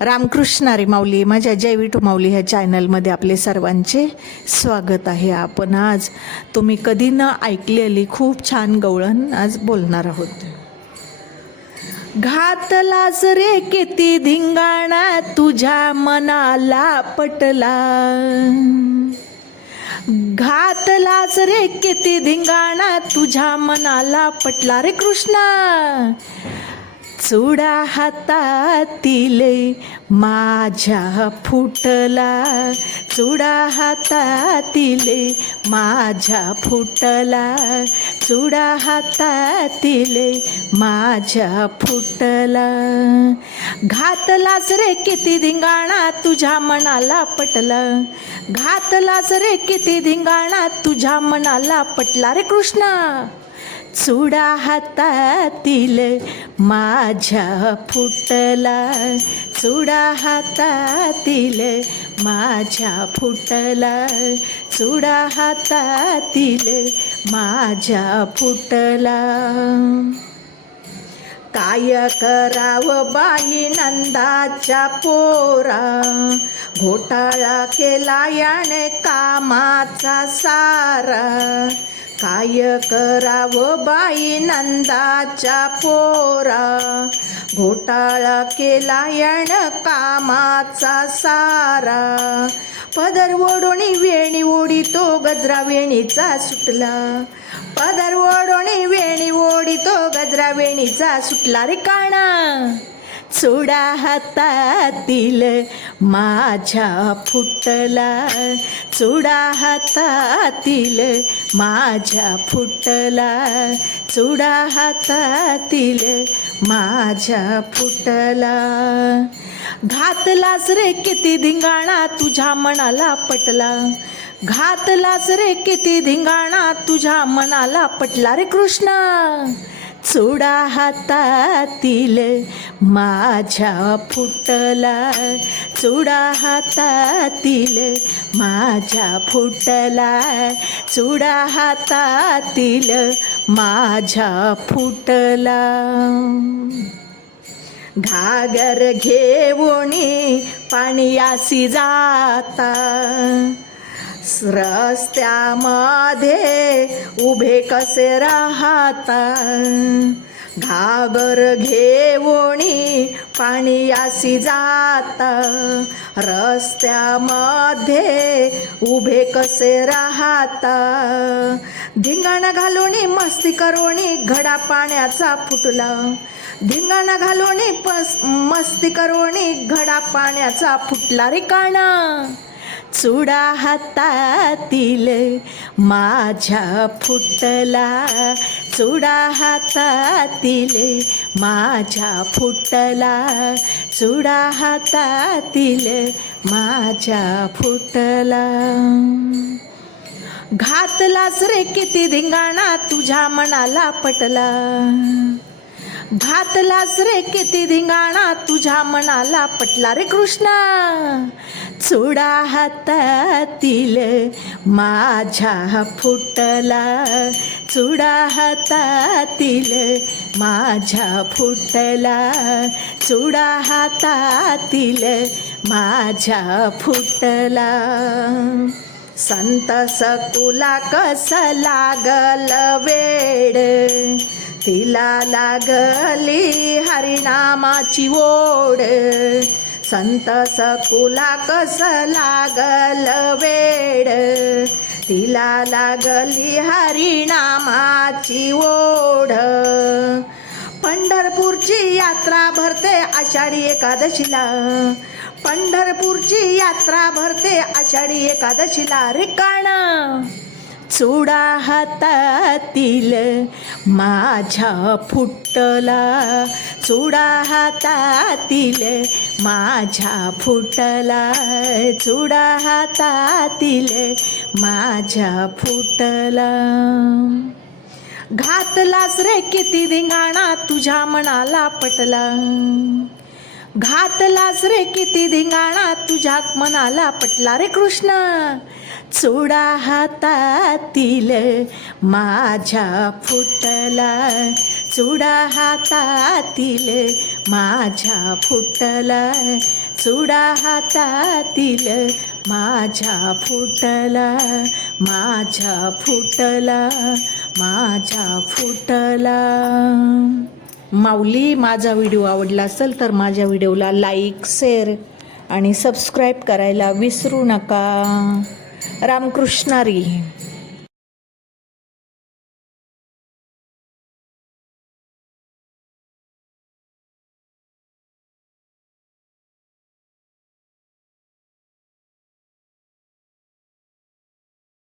रामकृष्णारी माऊली माझ्या जय विठू माऊली ह्या चॅनलमध्ये आपले सर्वांचे स्वागत आहे. आपण आज तुम्ही कधी न ऐकलेली खूप छान गवळण आज बोलणार आहोत. घातलास रे किती धिंगाणा तुझ्या मनाला पटला. घातलाच रे किती धिंगाणा तुझ्या मनाला पटला. रे कृष्णा चुडा हातातील माझ्या फुटला चुडा हातातील माझ्या फुटला चुडा हातातील माझ्या फुटला. घातलाच रे किती धिंगाणा तुझ्या मनाला पटला. घातलाच रे किती धिंगाणा तुझ्या मनाला पटला. रे कृष्णा! चुडा हातातील माझ्या फुटला. चुडा हातातील माझ्या फुटला. चुडा हातातील माझ्या फुटला. काय करावं बाई नंदाच्या पोरा? घोटाळा केला याने कामाचा सारा. काय करावं बाई नंदाच्या पोरा? घोटाळा केला यान कामाचा सारा. पदर ओढोणी वेणी ओढी तो गजरा वेणीचा सुटला. पदर ओढोणी वेणी ओढी तो गजरा वेणीचा सुटला रे काणा. चुडा हातातील माझ्या फुटला. चुडा हातातील माझ्या फुटला. चुडा हातातील माझ्या फुटला. घातलाच रे किती धिंगाणा तुझ्या मनाला पटला. घातलाच रे किती धिंगाणा तुझ्या मनाला पटला रे कृष्णा. चुडा हातातील माझ्या फुटला. चुडा हातातील माझ्या फुटला. चुडा हातातील माझ्या फुटला. घागर घेऊनी पाणीयासी जाता. रस्त्यामध्ये उभे कसे राहता घागर पाणी पाणीयासी जाता. रस्त्यामध्ये उभे कसे राहता धिंगाणा घालूनी मस्ती करोणी घडा पाण्याचा फुटला. धिंगाणा घालूनी पस मस्ती करोणी घडा पाण्याचा फुटला रिकाणा चुडा हातातील माझ्या फुटला चुडा हातातील माझ्या फुटला चुडा हातातील माझ्या फुटला. घातलाच रे किती धिंगाणा तुझ्या मनाला पटला. घातलाच रे किती धिंगाणा तुझ्या मनाला पटला रे कृष्णा. चुडा हातातील माझ्या फुटला चुडा हातातील माझ्या फुटला चुडा हातातील माझ्या फुटला. संत सकुला कस लागल वेड. तिला लागली हरिनामाची ओढ. संत सकुला कस लागल वेड. तिला लागली हरिनामाची ओढ. पंढरपूरची यात्रा भरते आषाढी एकादशीला. पंढरपूरची यात्रा भरते आषाढी एकादशीला. रिकाणा चुडा हातातील माझ्या फुटला. चुडा हातातील माझ्या फुटला. चुडा हातातील माझ्या फुटला. घातलास रे किती धिंगाणा तुझ्या मनाला पटला. घातलास रे किती धिंगाणा तुझ्या मनाला पटला रे कृष्ण. चुडा हातातील माझ्या फुटला. चुडा हातातील माझ्या फुटला. चुडा हातातील माझ्या फुटला. माझ्या फुटला. माझ्या फुटला. माऊली माझा व्हिडिओ आवडला असेल तर माझ्या व्हिडिओला लाईक शेअर आणि सबस्क्राईब करायला विसरू नका. रामकृष्णारी.